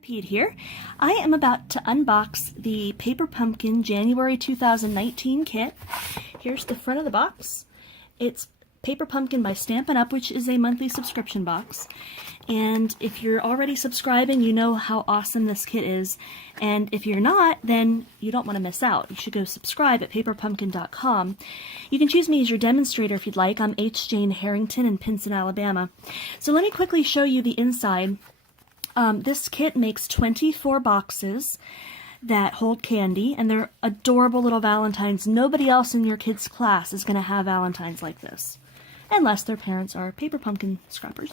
Pete here. I am about to unbox the Paper Pumpkin January 2019 kit. Here's the front of the box. It's Paper Pumpkin by Stampin' Up, which is a monthly subscription box. And if you're already subscribing, you know how awesome this kit is. And if you're not, then you don't want to miss out. You should go subscribe at paperpumpkin.com. You can choose me as your demonstrator if you'd like. I'm H. Jane Harrington in Pinson, Alabama. So let me quickly show you the inside. This kit makes 24 boxes that hold candy, and they're adorable little Valentines. Nobody else in your kids' class is going to have Valentines like this, unless their parents are Paper Pumpkin scrappers.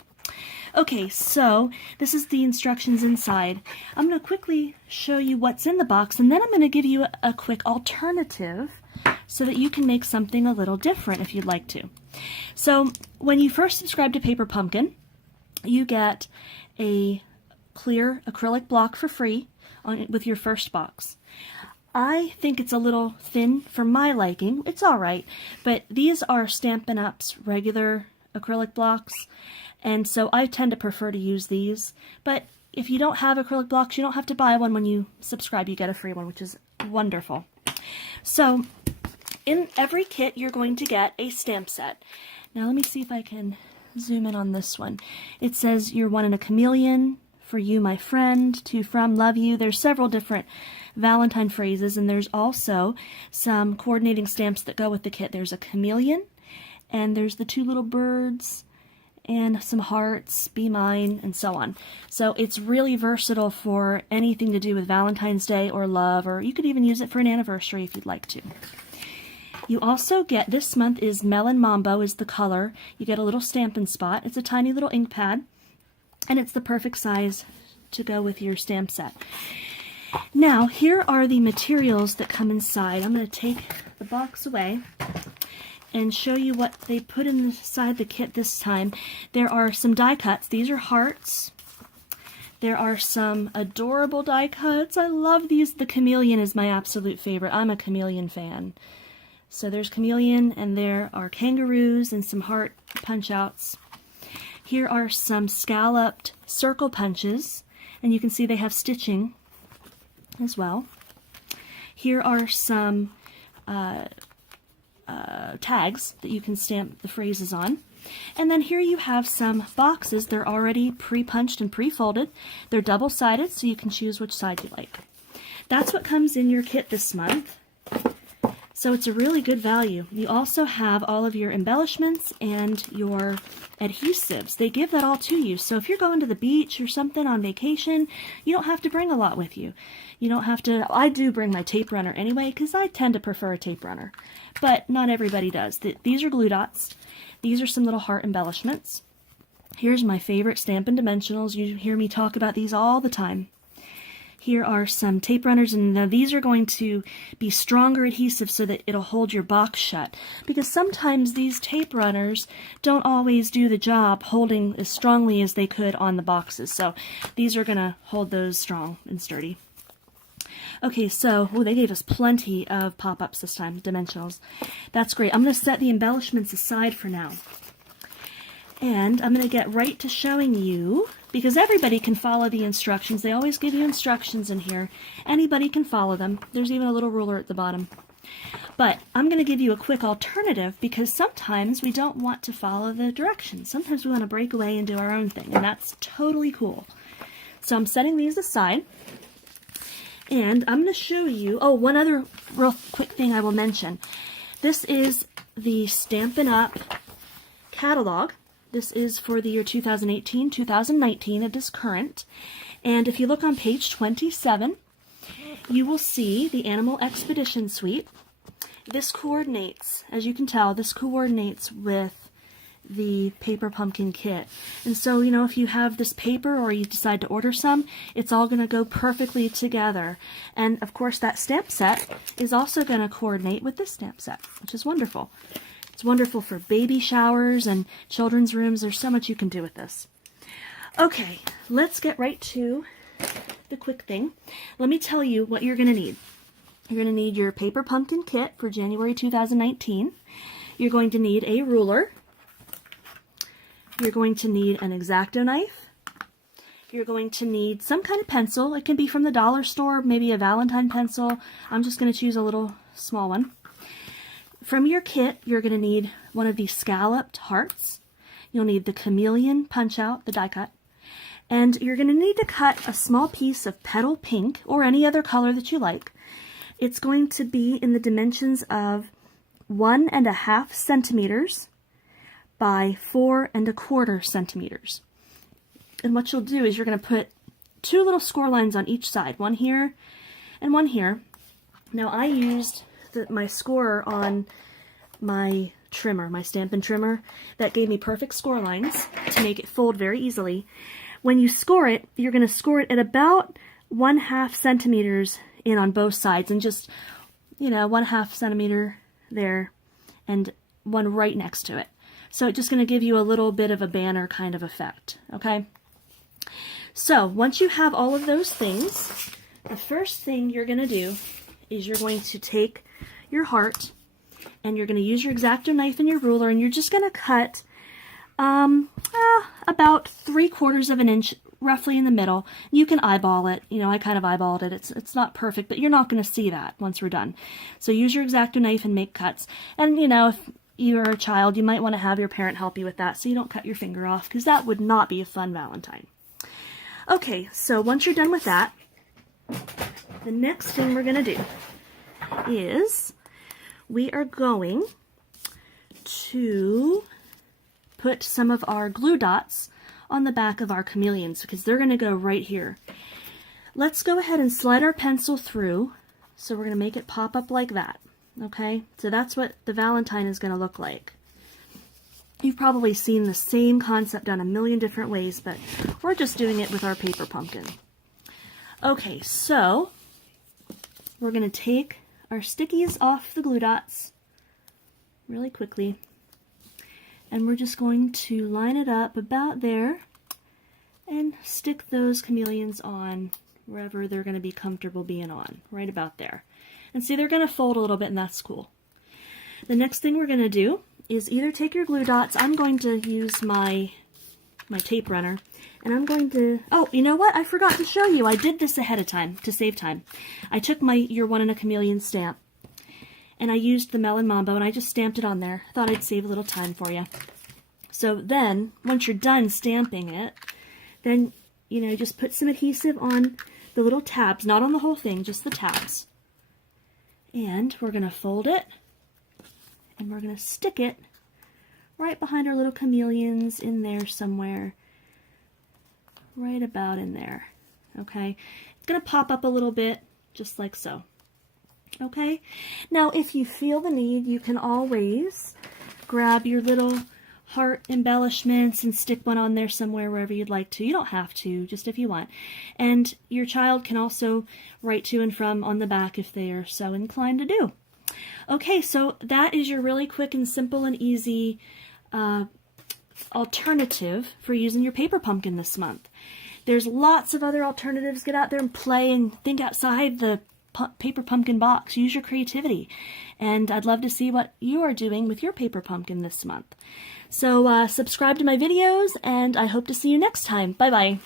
Okay, so this is the instructions inside. I'm going to quickly show you what's in the box, and then I'm going to give you a quick alternative so that you can make something a little different if you'd like to. So when you first subscribe to Paper Pumpkin, you get a clear acrylic block for free with your first box. I think it's a little thin for my liking. It's alright, but these are Stampin' Up's regular acrylic blocks, and so I tend to prefer to use these. But if you don't have acrylic blocks, you don't have to buy one. When you subscribe, you get a free one, which is wonderful. So in every kit, you're going to get a stamp set. Now let me see if I can zoom in on this one. It says you're one in a chameleon, for you, my friend, to, from, love you. There's several different Valentine phrases, and there's also some coordinating stamps that go with the kit. There's a chameleon, and there's the two little birds, and some hearts, be mine, and so on. So it's really versatile for anything to do with Valentine's Day or love, or you could even use it for an anniversary if you'd like to. You also get, this month is Melon Mambo is the color. You get a little Stampin' spot. It's a tiny little ink pad, and it's the perfect size to go with your stamp set. Now, here are the materials that come inside. I'm going to take the box away and show you what they put inside the kit this time. There are some die cuts. These are hearts. There are some adorable die cuts. I love these. The chameleon is my absolute favorite. I'm a chameleon fan. So there's chameleon, and there are kangaroos and some heart punch-outs. Here are some scalloped circle punches, and you can see they have stitching as well. Here are some tags that you can stamp the phrases on. And then here you have some boxes. They're already pre-punched and pre-folded. They're double-sided, so you can choose which side you like. That's what comes in your kit this month. So it's a really good value. You also have all of your embellishments and your adhesives. They give that all to you. So if you're going to the beach or something on vacation, you don't have to bring a lot with you. You don't have to. I do bring my tape runner anyway, because I tend to prefer a tape runner. But not everybody does. These are glue dots. These are some little heart embellishments. Here's my favorite Stampin' Dimensionals. You hear me talk about these all the time. Here are some tape runners, and now these are going to be stronger adhesive so that it'll hold your box shut. Because sometimes these tape runners don't always do the job holding as strongly as they could on the boxes. So these are going to hold those strong and sturdy. Okay, so they gave us plenty of pop-ups this time, dimensionals. That's great. I'm going to set the embellishments aside for now. And I'm going to get right to showing you, because everybody can follow the instructions. They always give you instructions in here. Anybody can follow them. There's even a little ruler at the bottom. But I'm going to give you a quick alternative, because sometimes we don't want to follow the directions. Sometimes we want to break away and do our own thing, and that's totally cool. So I'm setting these aside, and I'm going to show you, one other real quick thing I will mention. This is the Stampin' Up catalog. This is for the year 2018-2019. It is current. And if you look on page 27, you will see the Animal Expedition Suite. This coordinates, as you can tell, this coordinates with the Paper Pumpkin kit. And so, you know, if you have this paper or you decide to order some, it's all going to go perfectly together. And, of course, that stamp set is also going to coordinate with this stamp set, which is wonderful. It's wonderful for baby showers and children's rooms. There's so much you can do with this. Okay, let's get right to the quick thing. Let me tell you what you're going to need. You're going to need your Paper Pumpkin kit for January 2019. You're going to need a ruler. You're going to need an Xacto knife. you're going to need some kind of pencil. It can be from the dollar store, maybe a Valentine pencil. I'm just going to choose a little small one. From your kit, you're going to need one of these scalloped hearts. You'll need the Chameleon punch out, the die cut. And you're going to need to cut a small piece of Petal Pink or any other color that you like. It's going to be in the dimensions of 1.5 centimeters by 4.25 centimeters. And what you'll do is you're going to put 2 little score lines on each side, one here and one here. Now I used my scorer on my trimmer, my Stampin' trimmer. That gave me perfect score lines to make it fold very easily. When you score it, you're going to score it at about 1/2 centimeters in on both sides, and just, 1/2 centimeter there and one right next to it. So it's just going to give you a little bit of a banner kind of effect, okay? So once you have all of those things, the first thing you're going to do is you're going to take your heart and you're going to use your Xacto knife and your ruler, and you're just going to cut about 3/4 of an inch roughly in the middle. You can eyeball it. I kind of eyeballed it. It's not perfect, but you're not going to see that once we're done. So use your Xacto knife and make cuts. And if you're a child, you might want to have your parent help you with that so you don't cut your finger off, because that would not be a fun Valentine. Okay, so once you're done with that, the next thing we're going to do is we are going to put some of our glue dots on the back of our chameleons, because they're going to go right here. Let's go ahead and slide our pencil through. So we're going to make it pop up like that. Okay, so that's what the Valentine is going to look like. You've probably seen the same concept done a million different ways, but we're just doing it with our paper pumpkin. Okay, so we're going to take our stickies off the glue dots really quickly, and we're just going to line it up about there and stick those chameleons on wherever they're going to be comfortable being on, right about there. And see, they're going to fold a little bit, and that's cool. The next thing we're going to do is either take your glue dots. I'm going to use my tape runner, and I'm going to, oh, you know what? I forgot to show you. I did this ahead of time to save time. I took my You're One in a Chameleon stamp, and I used the Melon Mambo, and I just stamped it on there. Thought I'd save a little time for you. So then, once you're done stamping it, then, just put some adhesive on the little tabs, not on the whole thing, just the tabs. And we're going to fold it, and we're going to stick it right behind our little chameleons in there somewhere, right about in there. Okay, it's going to pop up a little bit, just like so. Okay, now if you feel the need, you can always grab your little heart embellishments and stick one on there somewhere wherever you'd like to. You don't have to, just if you want. And your child can also write to and from on the back if they are so inclined to do. Okay, so that is your really quick and simple and easy alternative for using your paper pumpkin this month. There's lots of other alternatives. Get out there and play and think outside the paper pumpkin box. Use your creativity. And I'd love to see what you are doing with your paper pumpkin this month. So subscribe to my videos, and I hope to see you next time. Bye-bye.